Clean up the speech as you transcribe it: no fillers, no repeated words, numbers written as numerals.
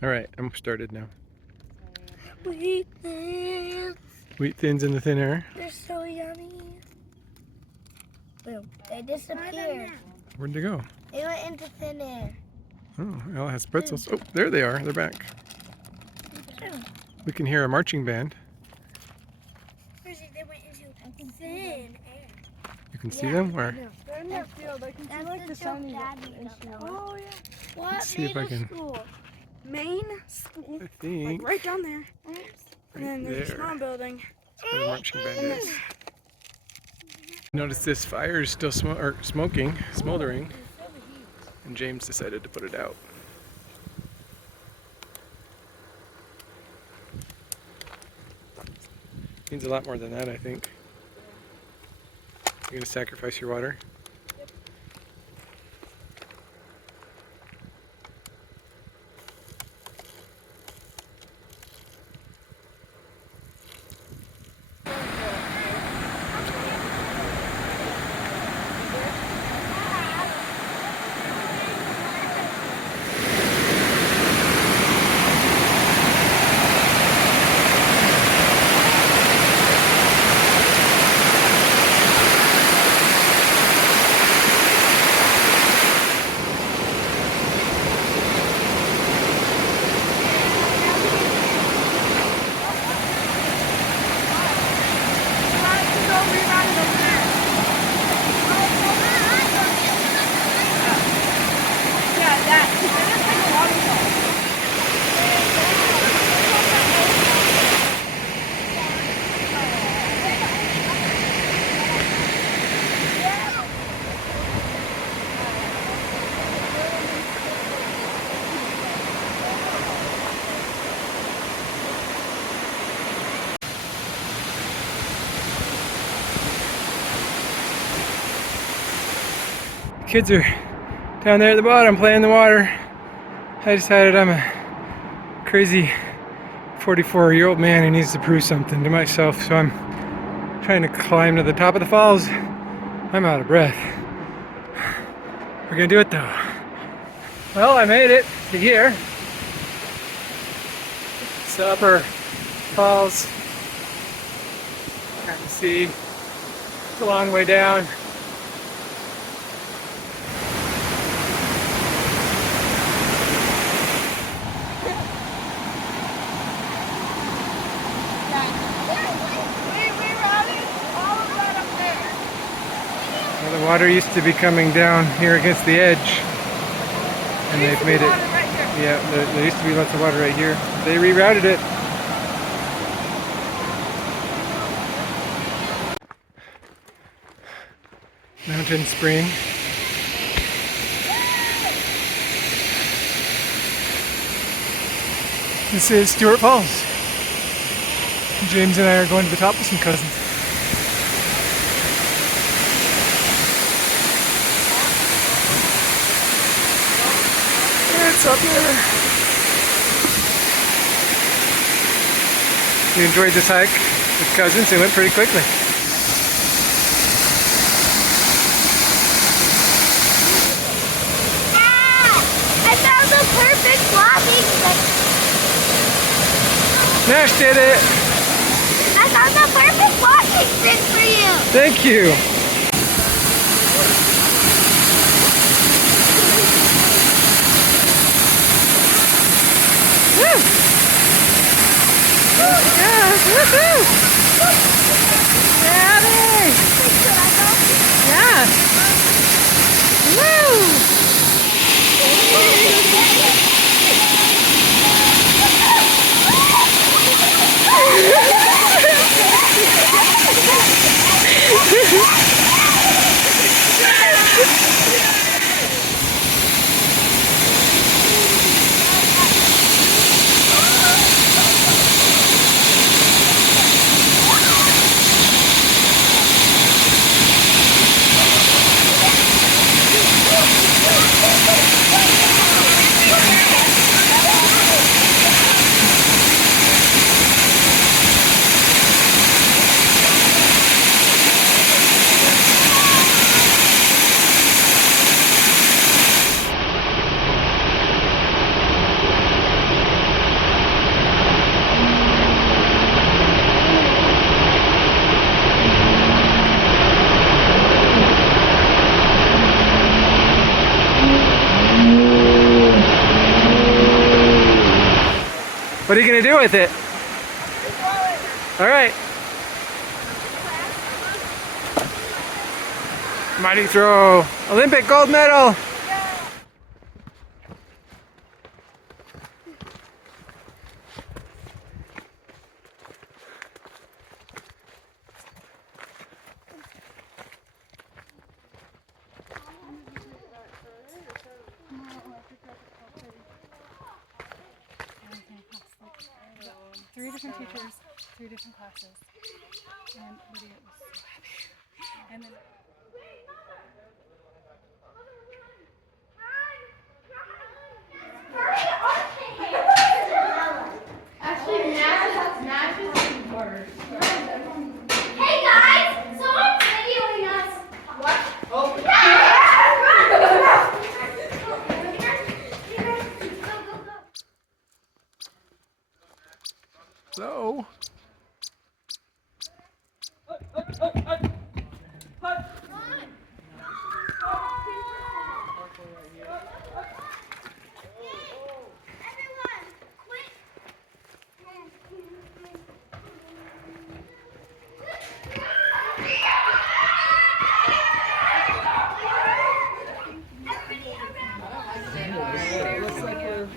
All right, I'm started now. Wheat thins. Wheat thins in the thin air. They're so yummy. Boom. They disappeared. Where'd they go? They went into thin air. Oh, Ella has pretzels. Oh, there they are. They're back. We can hear a marching band. They went into thin air. You can see them? Where? They're in their field. I can see like the sound. Oh yeah. What? Let's see if I can. School? Main school. I think. Like right down there. Right And then there's a there. small building. That's where the marching band is. Notice this fire is still smoldering, and James decided to put it out. Means a lot more than that, I think. You're gonna sacrifice your water? Kids are down there at the bottom playing in the water. I decided I'm a crazy 44-year-old man who needs to prove something to myself, so I'm trying to climb to the top of the falls. I'm out of breath. We're gonna do it though. Well, I made it to here. It's the upper falls. You can see it's a long way down. The water used to be coming down here against the edge, and they've made it. Yeah, there used to be lots of water right here. They rerouted it. Mountain Spring. This is Stewart Falls. James and I are going to the top with some cousins. It's up here. We enjoyed this hike with cousins. It went pretty quickly. I found the perfect walking stick. Nash did it. I found the perfect walking stick for you. Thank you. Woo! Yes, woohoo! Daddy! Yeah! Woo! What are you gonna do with it? All right. Mighty throw. Olympic gold medal. Three different teachers, three different classes, and Lydia was so happy. And then Actually, math is harder. Hey guys, someone's videoing us. What? Oh. So. looks like we're